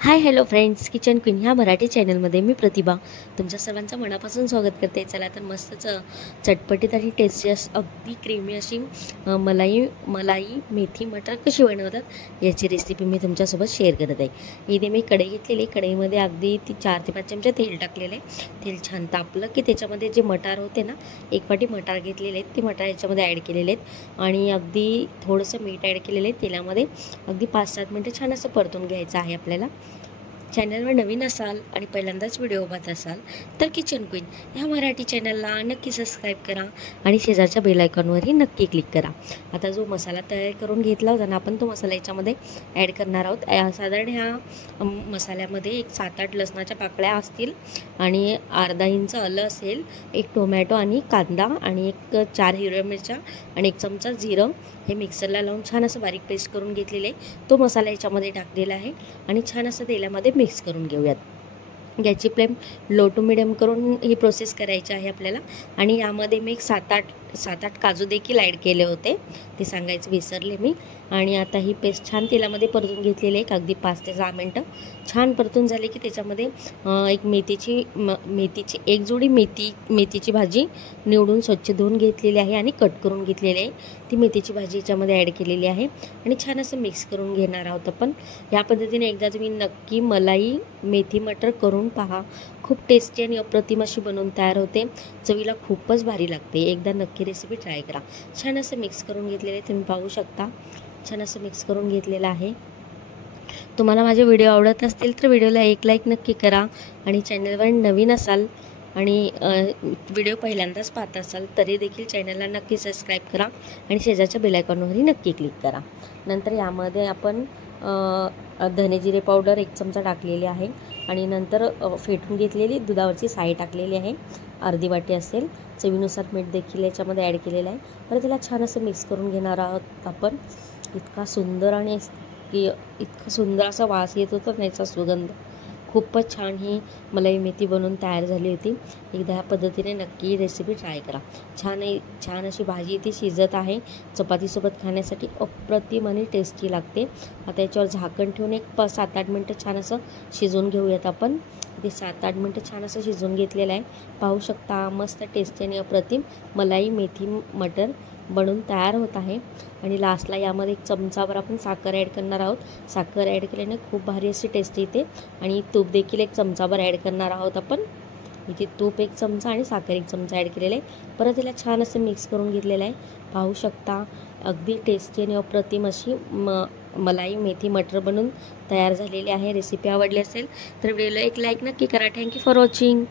Hi hello friends, kitchen queen ह्या मराठी चॅनलमध्ये मी प्रतिभा तुमच्या सर्वांचं मनापासून स्वागत करते। चला तर मस्तच चटपटीत आणि टेस्टी अगदी क्रीमी अशी मलाई मेथी मटर कशी बनवतात याची रेसिपी मी तुमच्यासोबत शेअर करत आहे। इथे मी कढई घेतलेली, कढईमध्ये अगदी 4 ते 5 चमचे तेल टाकलेले। तेल छान तापलं की त्याच्यामध्ये जे मटार होते ना, 1 वाटी मटार घेतलेले आहेत, ते मटार याच्यामध्ये ॲड केलेले आहेत आणि अगदी थोडंसं मीठ ॲड केलेलं आहे तेलामध्ये। अगदी 5-7 मिनटं छान असं परतून घ्यायचं आहे आपल्याला। चॅनलवर नवीन असाल आणि पहिल्यांदाच व्हिडिओ बघत असाल तर किचन क्वीन ह्या मराठी चॅनलला नक्की सबस्क्राईब करा आणि शेजारच्या बेल आयकॉनवरही नक्की क्लिक करा। आता जो मसाला तयार करून घेतला होता ना आपण, तो मसाला याच्यामध्ये ॲड करणार आहोत। साधारण ह्या मसाल्यामध्ये 7-8 लसणाच्या पाकळ्या असतील आणि अर्धा इंच आलं असेल, 1 टोमॅटो आणि कांदा आणि 4 हिरव्या मिरच्या आणि 1 चमचा जिरं हे मिक्सरला लावून छान असं बारीक पेस्ट करून घेतलेले तो मसाला याच्यामध्ये टाकलेला आहे आणि छान असं तेलामध्ये मिक्स करून घेऊयात। गॅसची फ्लेम लो टू मिडियम करून ही प्रोसेस करायची आहे आपल्याला। आणि यामध्ये मी 7-8 काजू देखील ॲड केले होते, ते सांगायचं विसरले मी। आणि आता ही पेस्ट छान तेलामध्ये परतून घेतलेली आहे, अगदी 5 ते 6 मिनटं छान परतून झाले की त्याच्यामध्ये एक मेथीची एक जोडी मेथीची भाजी निवडून स्वच्छ धुवून घेतलेली आहे आणि कट करून घेतलेली आहे। ती मेथीची भाजी याच्यामध्ये ॲड केलेली आहे आणि छान असं मिक्स करून घेणार आहोत आपण। या पद्धतीने एकदा तुम्ही नक्की मलाई मेथी मटर करून पहा, खूप टेस्टी आणि अप्रतिम अशी बनवून तयार होते, चवीला खूपच भारी लागते। एकदा नक्की रेसिपी ट्राय करा। छान असं मिक्स करून घेतलेलं आहे, तुम्ही पाहू शकता छान असं मिक्स करून घेतलेलं आहे। तुम्हाला माझे व्हिडिओ आवडत असतील तर व्हिडिओला एक लाईक नक्की करा आणि चॅनलवर नवीन असाल आणि व्हिडिओ पहिल्यांदाच पाहत असाल तरी देखील चॅनलला नक्की सबस्क्राईब करा आणि शेजारच्या बेल आयकॉनवरही नक्की क्लिक करा। नंतर यामध्ये आपण धने जिरे पावडर 1 चमचा टाकलेली आहे आणि नंतर फेटून घेतलेली दुधावरची साय टाकलेली आहे, अर्धी वाटी असेल। चवीनुसार मीठ देखील याच्यामध्ये ॲड केलेलं आहे। तर त्याला छान असं मिक्स करून घेणार आहोत आपण। इतका सुंदर असा वास येत होता त्याचा सुगंध, खूपच छान ही मलाई मेथी बनवून तयार झाली होती। एकदा ह्या पद्धतीने नक्की रेसिपी ट्राय करा। छान अशी भाजी ती शिजत आहे, चपातीसोबत खाण्यासाठी अप्रतिम आणि टेस्टी लागते। आता याच्यावर झाकण ठेवून एक 7-8 मिनटं छान असं शिजवून घेऊयात आपण। ते 7-8 मिनटं छान असं शिजवून घेतलेलं आहे, पाहू शकता मस्त टेस्टी आणि अप्रतिम मलाई मेथी मटर बनवून तयार होत आहे। आणि लास्टला यामध्ये 1 चमचाभर आपण साखर ॲड करणार आहोत। साखर ॲड केल्याने खूप भारी अशी टेस्ट येते। आणि तूप देखील 1 चमचाभर ॲड करणार आहोत आपण। इथे तूप 1 चमचा आणि साखर 1 चमचा ॲड केलेलं आहे। परत याला छान असं मिक्स करून घेतलेलं आहे, पाहू शकता अगदी टेस्टी आणि अप्रतिम अशी मलाई मेथी मटर बनवून तयार झालेली आहे। रेसिपी आवडली असेल तर व्हिडिओला एक लाईक नक्की करा। Thank you for watching.